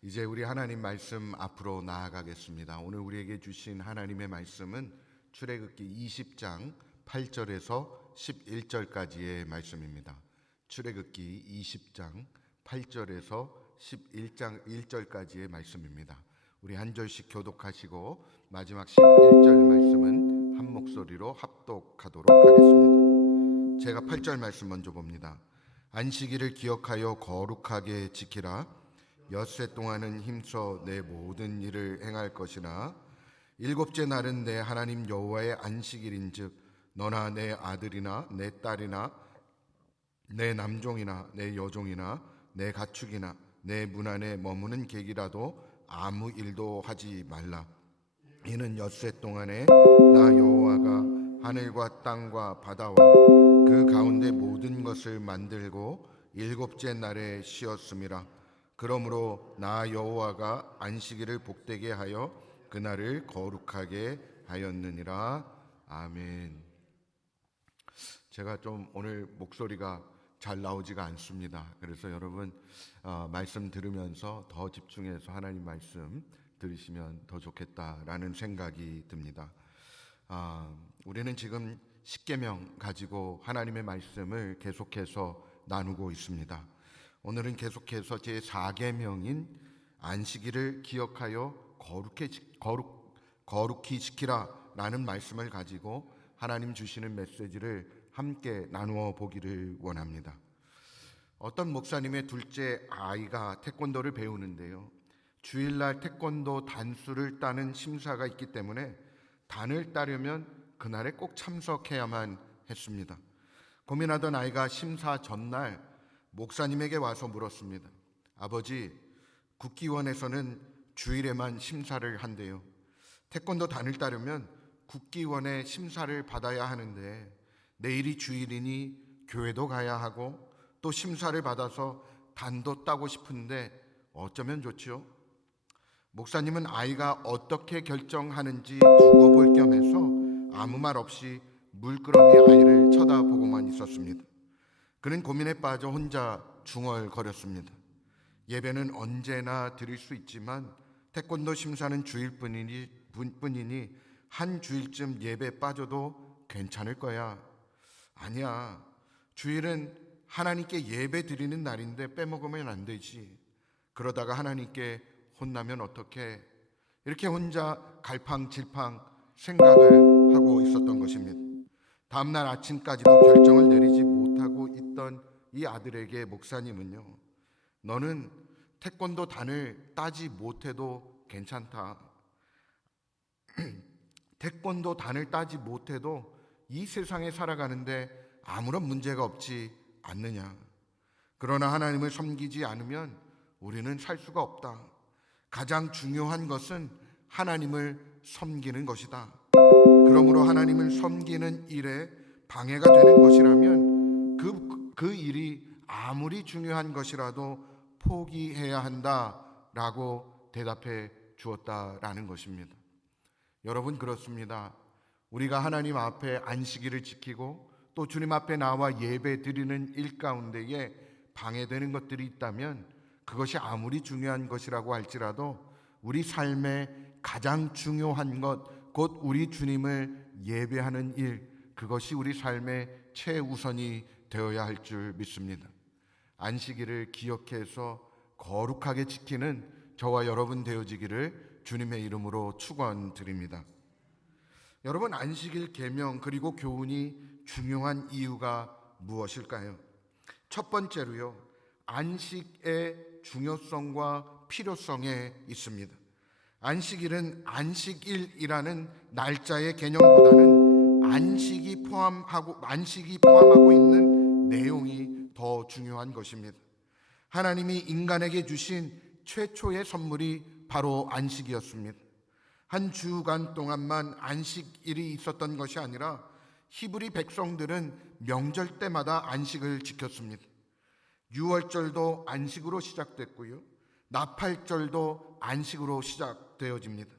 이제 우리 하나님 말씀 앞으로 나아가겠습니다. 오늘 우리에게 주신 하나님의 말씀은 출애굽기 20장 8절에서 11절까지의 말씀입니다. 출애굽기 20장 8절에서 11장 1절까지의 말씀입니다. 우리 한 절씩 교독하시고 마지막 11절 말씀은 한 목소리로 합독하도록 하겠습니다. 제가 8절 말씀 먼저 봅니다. 안식일을 기억하여 거룩하게 지키라. 엿새 동안은 힘써 내 모든 일을 행할 것이나 일곱째 날은 내 하나님 여호와의 안식일인즉 너나 내 아들이나 내 딸이나 내 남종이나 내 여종이나 내 가축이나 내 문 안에 머무는 객이라도 아무 일도 하지 말라. 이는 엿새 동안에 나 여호와가 하늘과 땅과 바다와 그 가운데 모든 것을 만들고 일곱째 날에 쉬었음이라. 그러므로 나 여호와가 안식일을 복되게 하여 그날을 거룩하게 하였느니라. 아멘. 제가 좀 오늘 목소리가 잘 나오지가 않습니다. 그래서 여러분 말씀 들으면서 더 집중해서 하나님 말씀 들으시면 더 좋겠다라는 생각이 듭니다. 우리는 지금 십계명 가지고 하나님의 말씀을 계속해서 나누고 있습니다. 오늘은 계속해서 제4계명인 안식일을 기억하여 거룩히 지키라 라는 말씀을 가지고 하나님 주시는 메시지를 함께 나누어 보기를 원합니다. 어떤 목사님의 둘째 아이가 태권도를 배우는데요, 주일날 태권도 단수를 따는 심사가 있기 때문에 단을 따려면 그날에 꼭 참석해야만 했습니다. 고민하던 아이가 심사 전날 목사님에게 와서 물었습니다. 아버지, 국기원에서는 주일에만 심사를 한대요. 태권도 단을 따르면 국기원의 심사를 받아야 하는데 내일이 주일이니 교회도 가야 하고 또 심사를 받아서 단도 따고 싶은데 어쩌면 좋지요? 목사님은 아이가 어떻게 결정하는지 두고 볼 겸해서 아무 말 없이 물끄러미 아이를 쳐다보고만 있었습니다. 그는 고민에 빠져 혼자 중얼거렸습니다. 예배는 언제나 드릴 수 있지만 태권도 심사는 주일뿐이니 한 주일쯤 예배 빠져도 괜찮을 거야. 아니야, 주일은 하나님께 예배 드리는 날인데 빼먹으면 안 되지. 그러다가 하나님께 혼나면 어떡해? 이렇게 혼자 갈팡질팡 생각을 하고 있었던 것입니다. 다음날 아침까지도 결정을 내리지 못하고 있던 이 아들에게 목사님은요, 너는 태권도 단을 따지 못해도 괜찮다. 태권도 단을 따지 못해도 이 세상에 살아가는데 아무런 문제가 없지 않느냐. 그러나 하나님을 섬기지 않으면 우리는 살 수가 없다. 가장 중요한 것은 하나님을 섬기는 것이다. 그러므로 하나님을 섬기는 일에 방해가 되는 것이라면 그 일이 아무리 중요한 것이라도 포기해야 한다라고 대답해 주었다라는 것입니다. 여러분, 그렇습니다. 우리가 하나님 앞에 안식일을 지키고 또 주님 앞에 나와 예배 드리는 일 가운데에 방해되는 것들이 있다면 그것이 아무리 중요한 것이라고 할지라도 우리 삶의 가장 중요한 것, 곧 우리 주님을 예배하는 일, 그것이 우리 삶의 최우선이 되어야 할 줄 믿습니다. 안식일을 기억해서 거룩하게 지키는 저와 여러분 되어지기를 주님의 이름으로 축원드립니다. 여러분, 안식일 계명 그리고 교훈이 중요한 이유가 무엇일까요? 첫 번째로요, 안식의 중요성과 필요성에 있습니다. 안식일은 안식일이라는 날짜의 개념보다는 안식이 포함하고 있는 내용이 더 중요한 것입니다. 하나님이 인간에게 주신 최초의 선물이 바로 안식이었습니다. 한 주간 동안만 안식일이 있었던 것이 아니라 히브리 백성들은 명절 때마다 안식을 지켰습니다. 유월절도 안식으로 시작됐고요, 나팔절도 안식으로 시작되어집니다.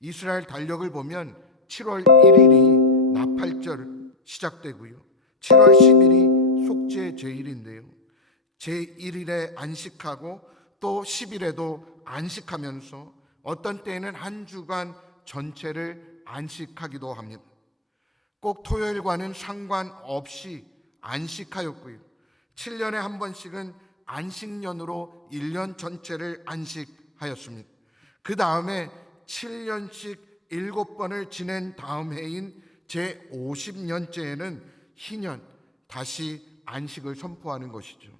이스라엘 달력을 보면 7월 1일이 나팔절 시작되고요, 7월 10일이 속죄 제일인데요, 제1일에 안식하고 또 10일에도 안식하면서 어떤 때에는 한 주간 전체를 안식하기도 합니다. 꼭 토요일과는 상관없이 안식하였고요. 7년에 한 번씩은 안식년으로 1년 전체를 안식하였습니다. 그 다음에 7년씩 7번을 지낸 다음 해인 제50년째에는 희년 다시 안식을 선포하는 것이죠.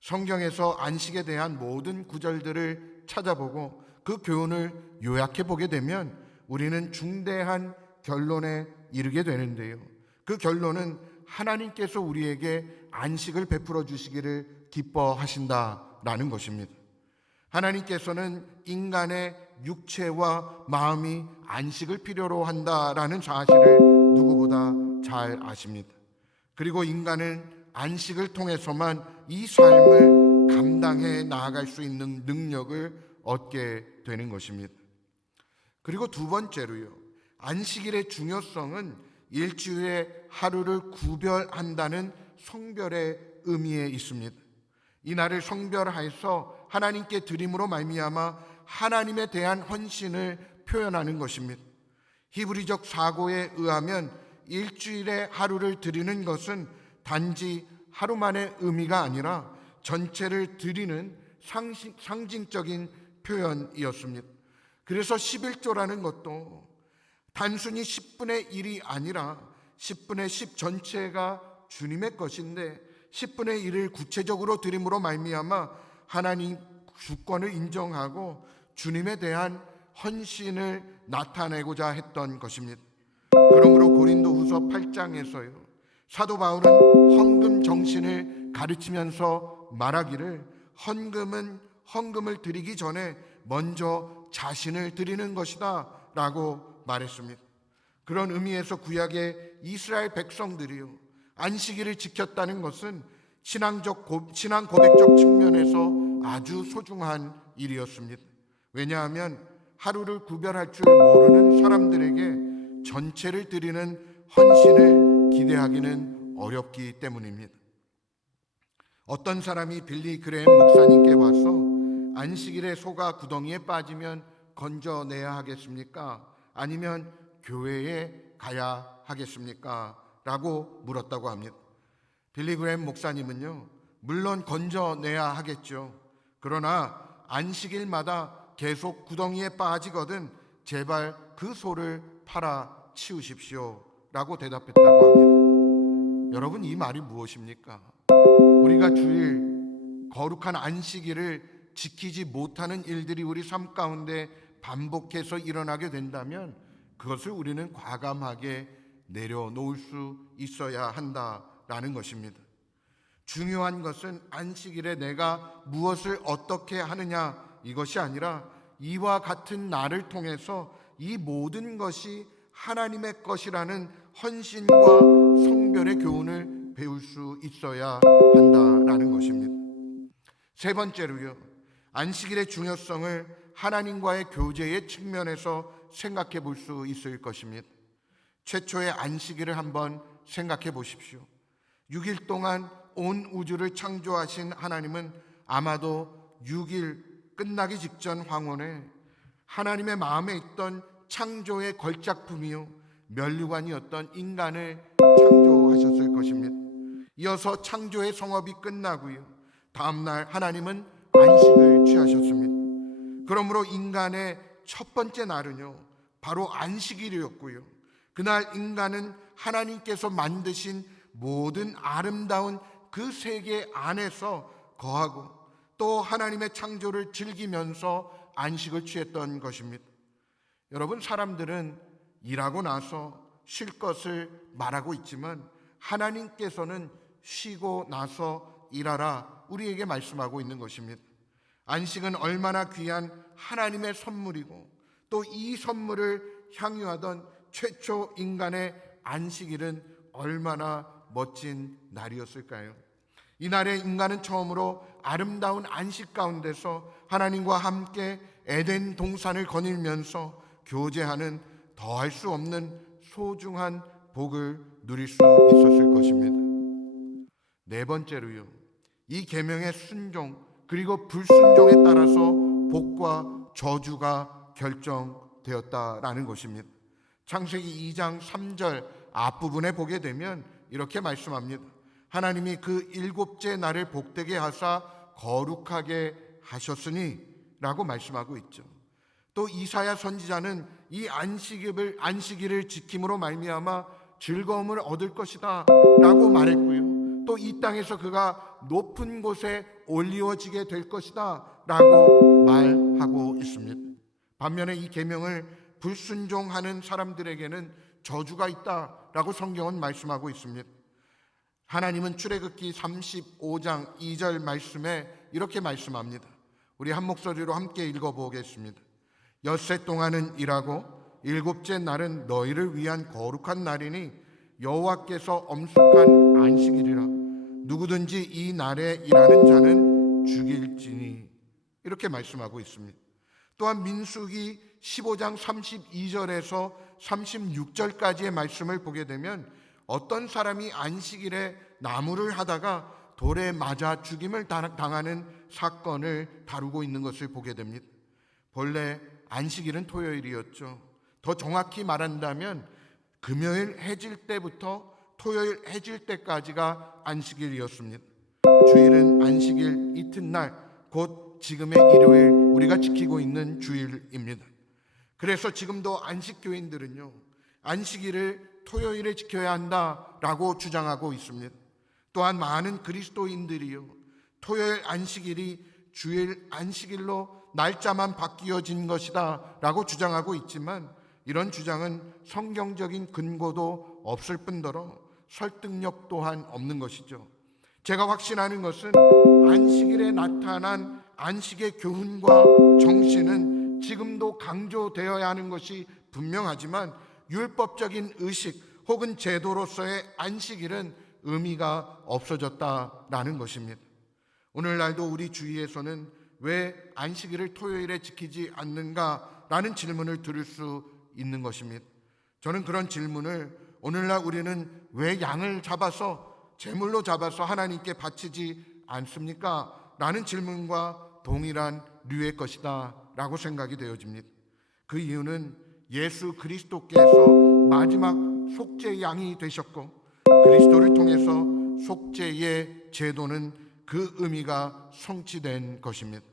성경에서 안식에 대한 모든 구절들을 찾아보고 그 교훈을 요약해 보게 되면 우리는 중대한 결론에 이르게 되는데요. 그 결론은 하나님께서 우리에게 안식을 베풀어 주시기를 기뻐하신다라는 것입니다. 하나님께서는 인간의 육체와 마음이 안식을 필요로 한다라는 사실을 누구보다 잘 아십니다. 그리고 인간은 안식을 통해서만 이 삶을 감당해 나아갈 수 있는 능력을 얻게 되는 것입니다. 그리고 두 번째로요, 안식일의 중요성은 일주일에 하루를 구별한다는 성별의 의미에 있습니다. 이 날을 성별하여서 하나님께 드림으로 말미암아 하나님에 대한 헌신을 표현하는 것입니다. 히브리적 사고에 의하면 일주일에 하루를 드리는 것은 단지 하루만의 의미가 아니라 전체를 드리는 상징적인 표현이었습니다. 그래서 11조라는 것도 단순히 10분의 1이 아니라 10분의 10 전체가 주님의 것인데 10분의 1을 구체적으로 드림으로 말미암아 하나님 주권을 인정하고 주님에 대한 헌신을 나타내고자 했던 것입니다. 그러므로 고린도후서 8장에서요, 사도 바울은 헌금 정신을 가르치면서 말하기를 헌금을 드리기 전에 먼저 자신을 드리는 것이다 라고 말했습니다. 그런 의미에서 구약의 이스라엘 백성들이요, 안식일을 지켰다는 것은 신앙 고백적 측면에서 아주 소중한 일이었습니다. 왜냐하면 하루를 구별할 줄 모르는 사람들에게 전체를 드리는 헌신을 기대하기는 어렵기 때문입니다. 어떤 사람이 빌리 그레임 목사님께 와서 안식일에 소가 구덩이에 빠지면 건져내야 하겠습니까? 아니면 교회에 가야 하겠습니까? 라고 물었다고 합니다. 빌리 그레임 목사님은요, 물론 건져내야 하겠죠. 그러나 안식일마다 계속 구덩이에 빠지거든 제발 그 소를 팔아 치우십시오 라고 대답했다고 합니다. 여러분, 이 말이 무엇입니까? 우리가 주일 거룩한 안식일을 지키지 못하는 일들이 우리 삶 가운데 반복해서 일어나게 된다면 그것을 우리는 과감하게 내려놓을 수 있어야 한다라는 것입니다. 중요한 것은 안식일에 내가 무엇을 어떻게 하느냐 이것이 아니라 이와 같은 날을 통해서 이 모든 것이 하나님의 것이라는 헌신과 성별의 교훈을 배울 수 있어야 한다라는 것입니다. 세 번째로요, 안식일의 중요성을 하나님과의 교제의 측면에서 생각해 볼 수 있을 것입니다. 최초의 안식일을 한번 생각해 보십시오. 6일 동안 온 우주를 창조하신 하나님은 아마도 6일 끝나기 직전 황혼에 하나님의 마음에 있던 창조의 걸작품이요 면류관이었던 인간을 창조하셨을 것입니다. 이어서 창조의 성업이 끝나고요, 다음날 하나님은 안식을 취하셨습니다. 그러므로 인간의 첫 번째 날은요 바로 안식일이었고요, 그날 인간은 하나님께서 만드신 모든 아름다운 그 세계 안에서 거하고 또 하나님의 창조를 즐기면서 안식을 취했던 것입니다. 여러분, 사람들은 일하고 나서 쉴 것을 말하고 있지만 하나님께서는 쉬고 나서 일하라 우리에게 말씀하고 있는 것입니다. 안식은 얼마나 귀한 하나님의 선물이고 또 이 선물을 향유하던 최초 인간의 안식일은 얼마나 멋진 날이었을까요? 이날에 인간은 처음으로 아름다운 안식 가운데서 하나님과 함께 에덴 동산을 거닐면서 교제하는 더할 수 없는 소중한 복을 누릴 수 있었을 것입니다. 네 번째로요, 이 계명의 순종 그리고 불순종에 따라서 복과 저주가 결정되었다라는 것입니다. 창세기 2장 3절 앞부분에 보게 되면 이렇게 말씀합니다. 하나님이 그 일곱째 날을 복되게 하사 거룩하게 하셨으니 라고 말씀하고 있죠. 또 이사야 선지자는 이 안식일을 지킴으로 말미암아 즐거움을 얻을 것이다 라고 말했고요. 또 이 땅에서 그가 높은 곳에 올리워지게 될 것이다 라고 말하고 있습니다. 반면에 이 계명을 불순종하는 사람들에게는 저주가 있다라고 성경은 말씀하고 있습니다. 하나님은 출애굽기 35장 2절 말씀에 이렇게 말씀합니다. 우리 한 목소리로 함께 읽어보겠습니다. 엿새 동안은 일하고 일곱째 날은 너희를 위한 거룩한 날이니 여호와께서 엄숙한 안식일이라. 누구든지 이 날에 일하는 자는 죽일지니. 이렇게 말씀하고 있습니다. 또한 민수기 15장 32절에서 36절까지의 말씀을 보게 되면 어떤 사람이 안식일에 나무를 하다가 돌에 맞아 죽임을 당하는 사건을 다루고 있는 것을 보게 됩니다. 본래 안식일은 토요일이었죠. 더 정확히 말한다면 금요일 해질 때부터 토요일 해질 때까지가 안식일이었습니다. 주일은 안식일 이튿날, 곧 지금의 일요일, 우리가 지키고 있는 주일입니다. 그래서 지금도 안식교인들은요, 안식일을 토요일에 지켜야 한다라고 주장하고 있습니다. 또한 많은 그리스도인들이요, 토요일 안식일이 주일 안식일로 날짜만 바뀌어진 것이다 라고 주장하고 있지만, 이런 주장은 성경적인 근거도 없을 뿐더러 설득력 또한 없는 것이죠. 제가 확신하는 것은 안식일에 나타난 안식의 교훈과 정신은 지금도 강조되어야 하는 것이 분명하지만, 율법적인 의식 혹은 제도로서의 안식일은 의미가 없어졌다라는 것입니다. 오늘날도 우리 주위에서는 왜 안식일을 토요일에 지키지 않는가라는 질문을 들을 수 있는 것입니다. 저는 그런 질문을 오늘날 우리는 왜 양을 잡아서 제물로 잡아서 하나님께 바치지 않습니까? 라는 질문과 동일한 류의 것이다 라고 생각이 되어집니다. 그 이유는 예수 그리스도께서 마지막 속죄 양이 되셨고, 그리스도를 통해서 속죄의 제도는 그 의미가 성취된 것입니다.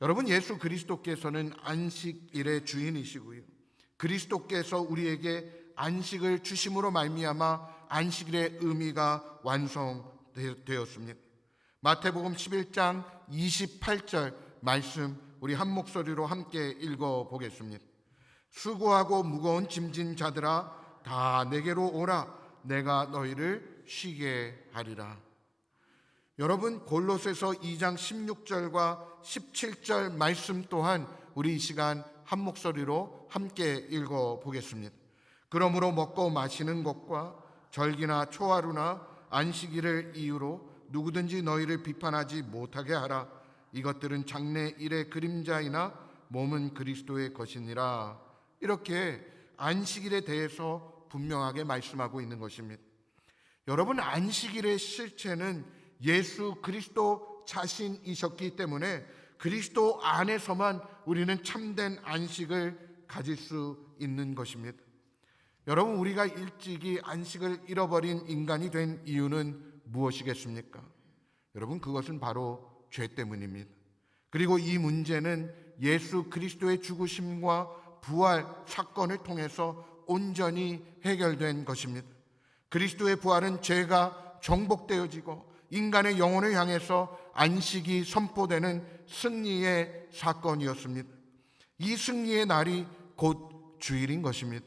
여러분, 예수 그리스도께서는 안식일의 주인이시고요, 그리스도께서 우리에게 안식을 주심으로 말미암아 안식일의 의미가 완성되었습니다. 마태복음 11장 28절 말씀, 우리 한 목소리로 함께 읽어보겠습니다. 수고하고 무거운 짐진 자들아, 다 내게로 오라. 내가 너희를 쉬게 하리라. 여러분, 골로새서 2장 16절과 17절 말씀 또한 우리 이 시간 한 목소리로 함께 읽어보겠습니다. 그러므로 먹고 마시는 것과 절기나 초하루나 안식일을 이유로 누구든지 너희를 비판하지 못하게 하라. 이것들은 장래일의 그림자이나 몸은 그리스도의 것이니라. 이렇게 안식일에 대해서 분명하게 말씀하고 있는 것입니다. 여러분, 안식일의 실체는 예수 그리스도 자신이셨기 때문에 그리스도 안에서만 우리는 참된 안식을 가질 수 있는 것입니다. 여러분, 우리가 일찍이 안식을 잃어버린 인간이 된 이유는 무엇이겠습니까? 여러분, 그것은 바로 죄 때문입니다. 그리고 이 문제는 예수 그리스도의 죽으심과 부활 사건을 통해서 온전히 해결된 것입니다. 그리스도의 부활은 죄가 정복되어지고 인간의 영혼을 향해서 안식이 선포되는 승리의 사건이었습니다. 이 승리의 날이 곧 주일인 것입니다.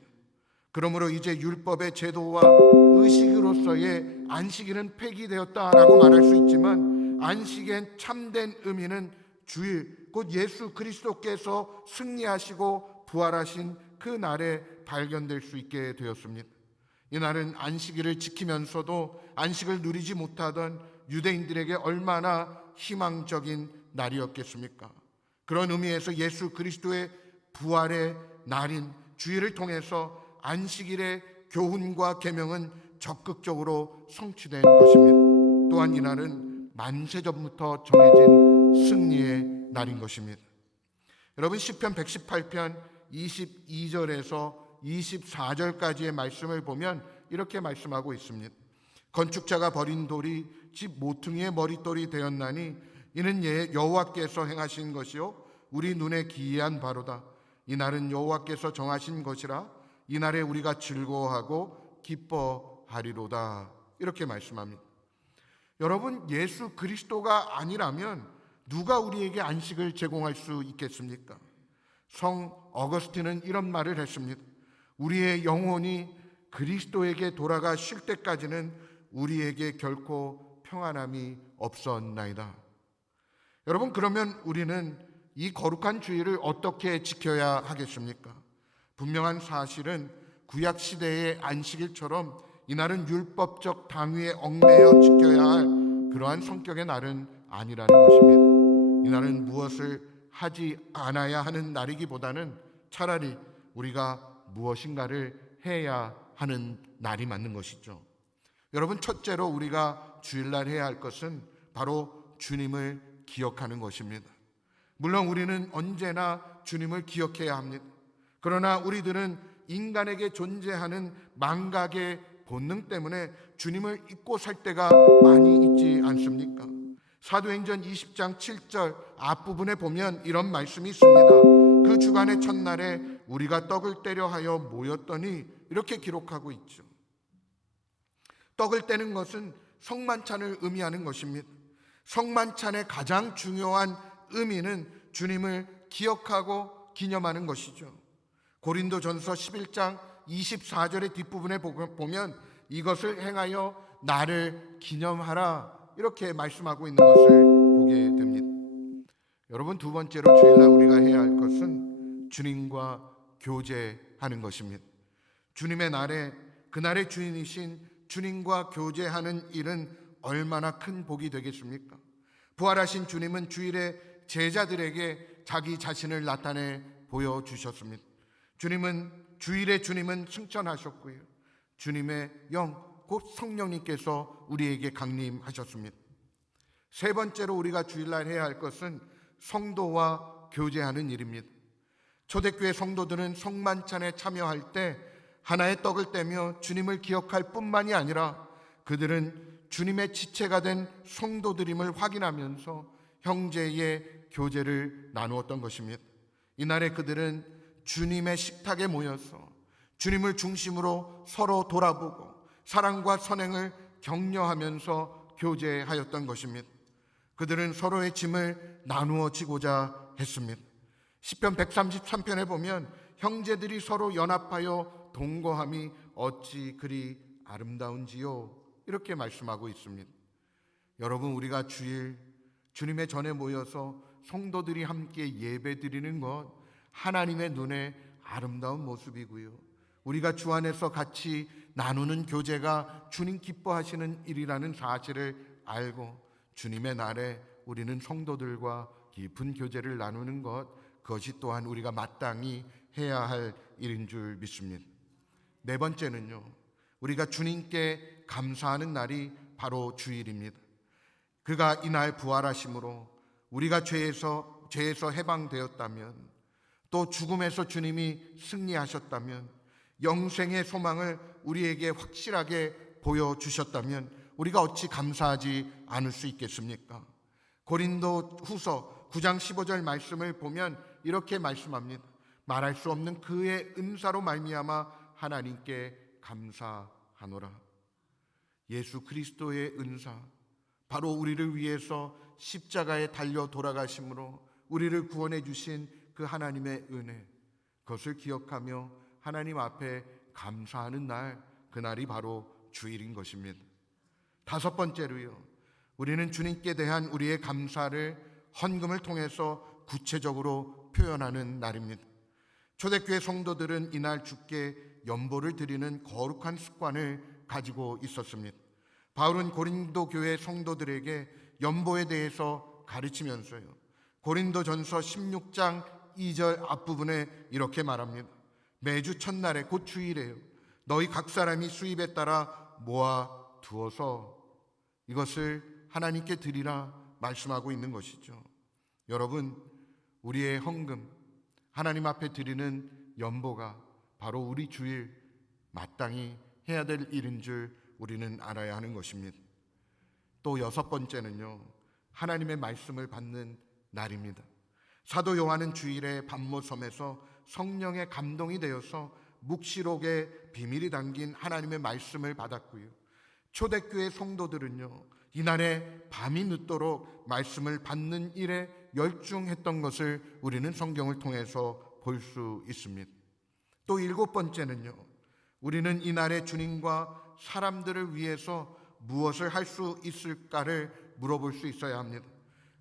그러므로 이제 율법의 제도와 의식으로서의 안식일은 폐기되었다라고 말할 수 있지만, 안식의 참된 의미는 주일, 곧 예수 그리스도께서 승리하시고 부활하신 그 날에 발견될 수 있게 되었습니다. 이 날은 안식일을 지키면서도 안식을 누리지 못하던 유대인들에게 얼마나 희망적인 날이었겠습니까? 그런 의미에서 예수 그리스도의 부활의 날인 주일을 통해서 안식일의 교훈과 계명은 적극적으로 성취된 것입니다. 또한 이날은 만세전부터 정해진 승리의 날인 것입니다. 여러분, 시편 118편 22절에서 24절까지의 말씀을 보면 이렇게 말씀하고 있습니다. 건축자가 버린 돌이 집 모퉁이의 머릿돌이 되었나니 이는 여호와께서 행하신 것이요 우리 눈에 기이한 바로다. 이 날은 여호와께서 정하신 것이라 이 날에 우리가 즐거워하고 기뻐하리로다. 이렇게 말씀합니다. 여러분, 예수 그리스도가 아니라면 누가 우리에게 안식을 제공할 수 있겠습니까? 성 어거스틴은 이런 말을 했습니다. 우리의 영혼이 그리스도에게 돌아가 쉴 때까지는 우리에게 결코 평안함이 없었나이다. 여러분, 그러면 우리는 이 거룩한 주일을 어떻게 지켜야 하겠습니까? 분명한 사실은 구약 시대의 안식일처럼 이날은 율법적 당위에 얽매여 지켜야 할 그러한 성격의 날은 아니라는 것입니다. 이날은 무엇을 하지 않아야 하는 날이기보다는 차라리 우리가 무엇인가를 해야 하는 날이 맞는 것이죠. 여러분, 첫째로 우리가 주일날 해야 할 것은 바로 주님을 기억하는 것입니다. 물론 우리는 언제나 주님을 기억해야 합니다. 그러나 우리들은 인간에게 존재하는 망각의 본능 때문에 주님을 잊고 살 때가 많이 있지 않습니까? 사도행전 20장 7절 앞부분에 보면 이런 말씀이 있습니다. 그 주간의 첫날에 우리가 떡을 떼려 하여 모였더니, 이렇게 기록하고 있죠. 떡을 떼는 것은 성만찬을 의미하는 것입니다. 성만찬의 가장 중요한 의미는 주님을 기억하고 기념하는 것이죠. 고린도전서 11장 24절의 뒷부분에 보면 이것을 행하여 나를 기념하라, 이렇게 말씀하고 있는 것을 보게 됩니다. 여러분, 두 번째로 주일날 우리가 해야 할 것은 주님과 교제하는 것입니다. 주님의 날에 그날의 주인이신 주님과 교제하는 일은 얼마나 큰 복이 되겠습니까? 부활하신 주님은 주일에 제자들에게 자기 자신을 나타내 보여주셨습니다. 주일에 주님은 승천하셨고요, 주님의 영 곧 성령님께서 우리에게 강림하셨습니다. 세 번째로 우리가 주일날 해야 할 것은 성도와 교제하는 일입니다. 초대교회 성도들은 성만찬에 참여할 때 하나의 떡을 떼며 주님을 기억할 뿐만이 아니라 그들은 주님의 지체가 된 성도들임을 확인하면서 형제의 교제를 나누었던 것입니다. 이날에 그들은 주님의 식탁에 모여서 주님을 중심으로 서로 돌아보고 사랑과 선행을 격려하면서 교제하였던 것입니다. 그들은 서로의 짐을 나누어 지고자 했습니다. 시편 133편에 보면 형제들이 서로 연합하여 동거함이 어찌 그리 아름다운지요, 이렇게 말씀하고 있습니다. 여러분, 우리가 주일 주님의 전에 모여서 성도들이 함께 예배드리는 것, 하나님의 눈에 아름다운 모습이고요, 우리가 주 안에서 같이 나누는 교제가 주님 기뻐하시는 일이라는 사실을 알고 주님의 날에 우리는 성도들과 깊은 교제를 나누는 것, 그것이 또한 우리가 마땅히 해야 할 일인 줄 믿습니다. 네 번째는요, 우리가 주님께 감사하는 날이 바로 주일입니다. 그가 이날 부활하심으로 우리가 죄에서 해방되었다면, 또 죽음에서 주님이 승리하셨다면, 영생의 소망을 우리에게 확실하게 보여주셨다면 우리가 어찌 감사하지 않을 수 있겠습니까? 고린도 후서 9장 15절 말씀을 보면 이렇게 말씀합니다. 말할 수 없는 그의 은사로 말미암아 하나님께 감사하노라. 예수 그리스도의 은사, 바로 우리를 위해서 십자가에 달려 돌아가심으로 우리를 구원해 주신 그 하나님의 은혜, 그것을 기억하며 하나님 앞에 감사하는 날, 그날이 바로 주일인 것입니다. 다섯 번째로요, 우리는 주님께 대한 우리의 감사를 헌금을 통해서 구체적으로 표현하는 날입니다. 초대교회 성도들은 이날 주께 연보를 드리는 거룩한 습관을 가지고 있었습니다. 바울은 고린도 교회 성도들에게 연보에 대해서 가르치면서요, 고린도전서 16장 2절 앞부분에 이렇게 말합니다. 매주 첫날에 곧 주일에요, 너희 각 사람이 수입에 따라 모아 두어서, 이것을 하나님께 드리라 말씀하고 있는 것이죠. 여러분, 우리의 헌금, 하나님 앞에 드리는 연보가 바로 우리 주일 마땅히 해야 될 일인 줄 우리는 알아야 하는 것입니다. 또 여섯 번째는요, 하나님의 말씀을 받는 날입니다. 사도 요한은 주일에 밤모섬에서 성령의 감동이 되어서 묵시록에 비밀이 담긴 하나님의 말씀을 받았고요. 초대교회 성도들은요, 이날에 밤이 늦도록 말씀을 받는 일에 열중했던 것을 우리는 성경을 통해서 볼 수 있습니다. 또 일곱 번째는요, 우리는 이날에 주님과 사람들을 위해서 무엇을 할 수 있을까를 물어볼 수 있어야 합니다.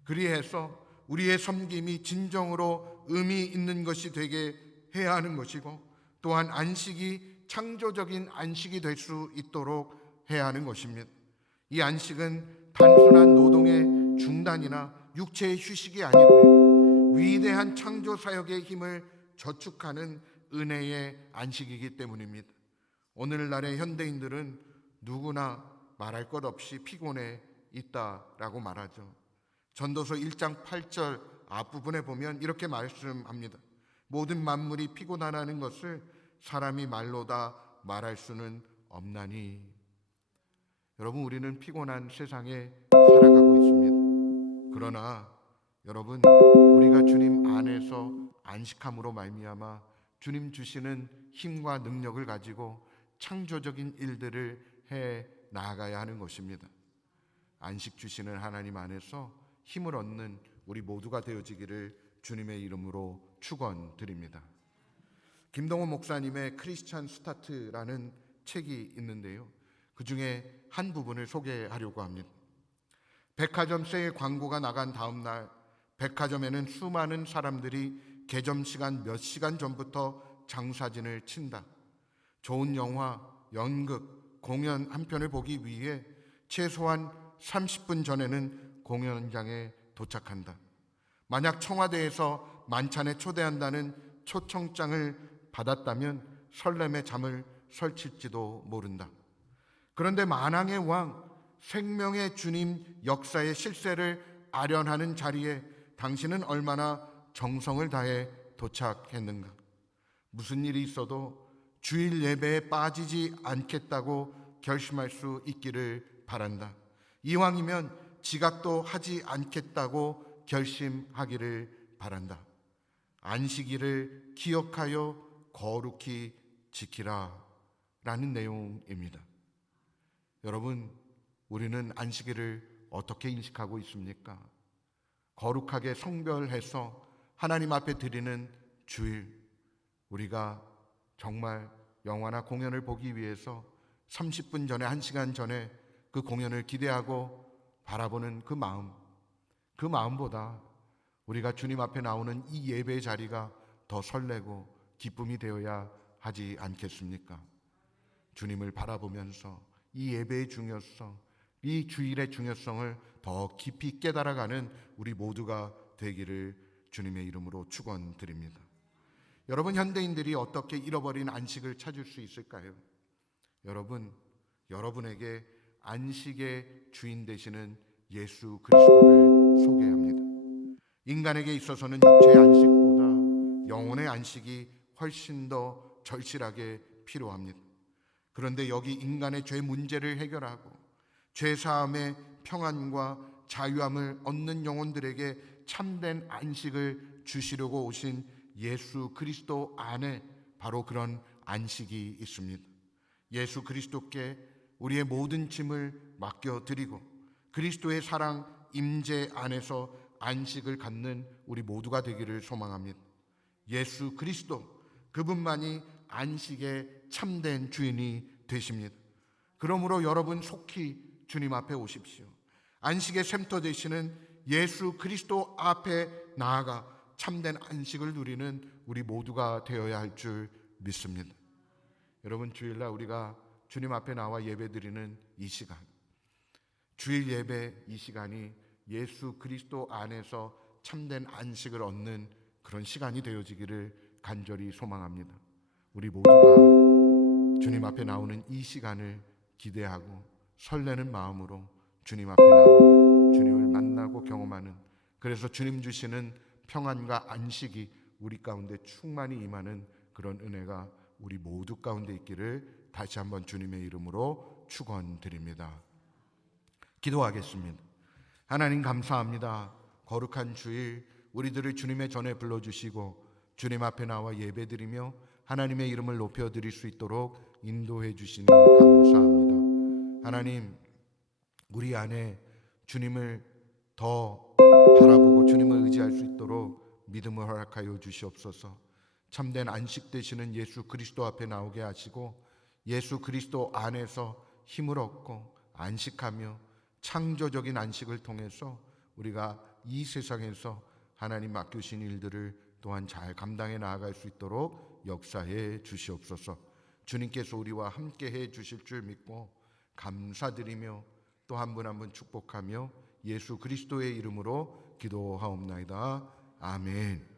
그리해서 우리의 섬김이 진정으로 의미 있는 것이 되게 해야 하는 것이고, 또한 안식이 창조적인 안식이 될 수 있도록 해야 하는 것입니다. 이 안식은 단순한 노동의 중단이나 육체의 휴식이 아니고요, 위대한 창조 사역의 힘을 저축하는 은혜의 안식이기 때문입니다. 오늘날의 현대인들은 누구나 말할 것 없이 피곤해 있다라고 말하죠. 전도서 1장 8절 앞부분에 보면 이렇게 말씀합니다. 모든 만물이 피곤하다는 것을 사람이 말로 다 말할 수는 없나니. 여러분, 우리는 피곤한 세상에 살아가고 있습니다. 그러나 여러분, 우리가 주님 안에서 안식함으로 말미암아 주님 주시는 힘과 능력을 가지고 창조적인 일들을 해 나아가야 하는 것입니다. 안식 주시는 하나님 안에서 힘을 얻는 우리 모두가 되어지기를 주님의 이름으로 축원드립니다. 김동원 목사님의 크리스찬 스타트라는 책이 있는데요, 그 중에 한 부분을 소개하려고 합니다. 백화점 세일 광고가 나간 다음 날, 백화점에는 수많은 사람들이 개점 시간 몇 시간 전부터 장사진을 친다. 좋은 영화, 연극, 공연 한 편을 보기 위해 최소한 30분 전에는 공연장에 도착한다. 만약 청와대에서 만찬에 초대한다는 초청장을 받았다면 설렘에 잠을 설칠지도 모른다. 그런데 만왕의 왕, 생명의 주님 역사의 실세를 아련하는 자리에 당신은 얼마나 정성을 다해 도착했는가. 무슨 일이 있어도 주일 예배에 빠지지 않겠다고 결심할 수 있기를 바란다. 이왕이면 지각도 하지 않겠다고 결심하기를 바란다. 안식일을 기억하여 거룩히 지키라 라는 내용입니다. 여러분, 우리는 안식일을 어떻게 인식하고 있습니까? 거룩하게 성별해서 하나님 앞에 드리는 주일, 우리가 정말 영화나 공연을 보기 위해서 30분 전에, 1시간 전에 그 공연을 기대하고 바라보는 그 마음보다 우리가 주님 앞에 나오는 이 예배의 자리가 더 설레고 기쁨이 되어야 하지 않겠습니까? 주님을 바라보면서 이 예배의 중요성, 이 주일의 중요성을 더 깊이 깨달아가는 우리 모두가 되기를 주님의 이름으로 축원드립니다. 여러분, 현대인들이 어떻게 잃어버린 안식을 찾을 수 있을까요? 여러분에게 안식의 주인 되시는 예수 그리스도를 소개합니다. 인간에게 있어서는 육체의 안식보다 영혼의 안식이 훨씬 더 절실하게 필요합니다. 그런데 여기 인간의 죄 문제를 해결하고 죄 사함의 평안과 자유함을 얻는 영혼들에게 참된 안식을 주시려고 오신 예수 그리스도 안에 바로 그런 안식이 있습니다. 예수 그리스도께 우리의 모든 짐을 맡겨드리고 그리스도의 사랑 임재 안에서 안식을 갖는 우리 모두가 되기를 소망합니다. 예수 그리스도, 그분만이 안식의 참된 주인이 되십니다. 그러므로 여러분 속히 주님 앞에 오십시오. 안식의 샘터 되시는 예수 그리스도 앞에 나아가 참된 안식을 누리는 우리 모두가 되어야 할 줄 믿습니다. 여러분, 주일날 우리가 주님 앞에 나와 예배드리는 이 시간, 주일 예배 이 시간이 예수 그리스도 안에서 참된 안식을 얻는 그런 시간이 되어지기를 간절히 소망합니다. 우리 모두가 주님 앞에 나오는 이 시간을 기대하고 설레는 마음으로 주님 앞에 나와 주님을 만나고 경험하는, 그래서 주님 주시는 평안과 안식이 우리 가운데 충만히 임하는 그런 은혜가 우리 모두 가운데 있기를 다시 한번 주님의 이름으로 축원드립니다. 기도하겠습니다. 하나님 감사합니다. 거룩한 주일 우리들을 주님의 전에 불러주시고 주님 앞에 나와 예배드리며 하나님의 이름을 높여드릴 수 있도록 인도해 주시니 감사합니다. 하나님, 우리 안에 주님을 더 바라보고 주님을 의지할 수 있도록 믿음을 허락하여 주시옵소서. 참된 안식 되시는 예수 그리스도 앞에 나오게 하시고 예수 그리스도 안에서 힘을 얻고 안식하며 창조적인 안식을 통해서 우리가 이 세상에서 하나님 맡기신 일들을 또한 잘 감당해 나아갈 수 있도록 역사해 주시옵소서. 주님께서 우리와 함께 해 주실 줄 믿고 감사드리며 또 한 분 한 분 축복하며 예수 그리스도의 이름으로 기도하옵나이다. 아멘.